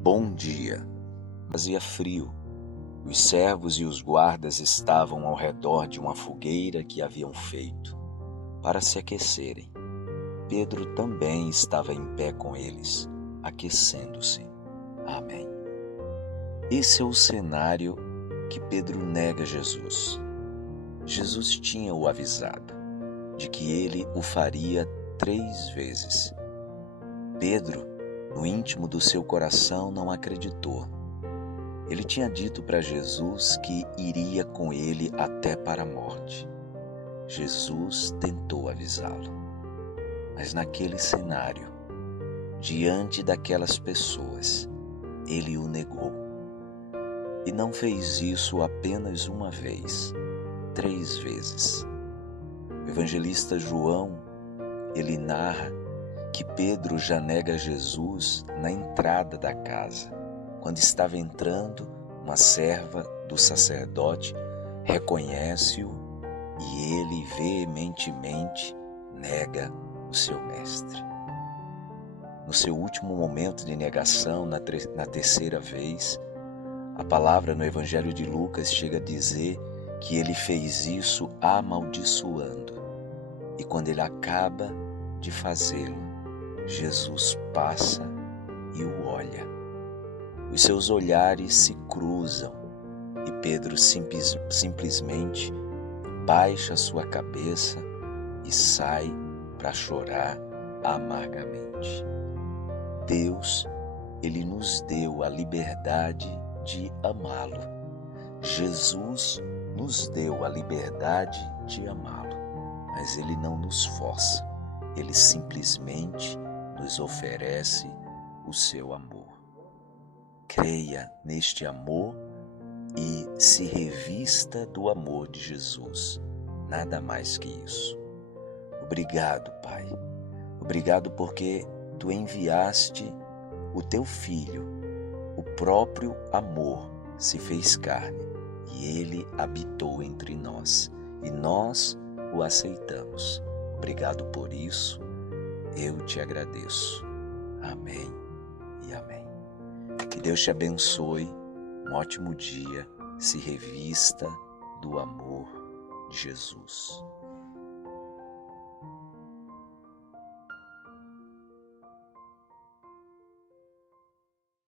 Bom dia. Fazia frio. Os servos e os guardas estavam ao redor de uma fogueira que haviam feito para se aquecerem. Pedro também estava em pé com eles, aquecendo-se. Amém. Esse é o cenário que Pedro nega Jesus. Jesus tinha o avisado de que ele o faria 3 vezes. Pedro, no íntimo do seu coração, não acreditou. Ele tinha dito para Jesus que iria com ele até para a morte. Jesus tentou avisá-lo, mas naquele cenário, diante daquelas pessoas, ele o negou. E não fez isso apenas uma vez, 3 vezes. O evangelista João, ele narra que Pedro já nega Jesus na entrada da casa. Quando estava entrando, uma serva do sacerdote reconhece-o e ele veementemente nega o seu mestre. No seu último momento de negação, na 3ª vez, a palavra no Evangelho de Lucas chega a dizer que ele fez isso amaldiçoando. E quando ele acaba de fazê-lo, Jesus passa e o olha. Os seus olhares se cruzam e Pedro simplesmente baixa sua cabeça e sai para chorar amargamente. Deus, ele nos deu a liberdade de amá-lo. Jesus nos deu a liberdade de amá-lo, mas ele não nos força, ele simplesmente nos oferece o seu amor. Creia neste amor e se revista do amor de Jesus, nada mais que isso. Obrigado, Pai. Obrigado porque Tu enviaste o Teu Filho, o próprio amor se fez carne e Ele habitou entre nós e nós o aceitamos. Obrigado por isso, eu te agradeço. Amém e amém. Que Deus te abençoe, um ótimo dia, se revista do amor de Jesus.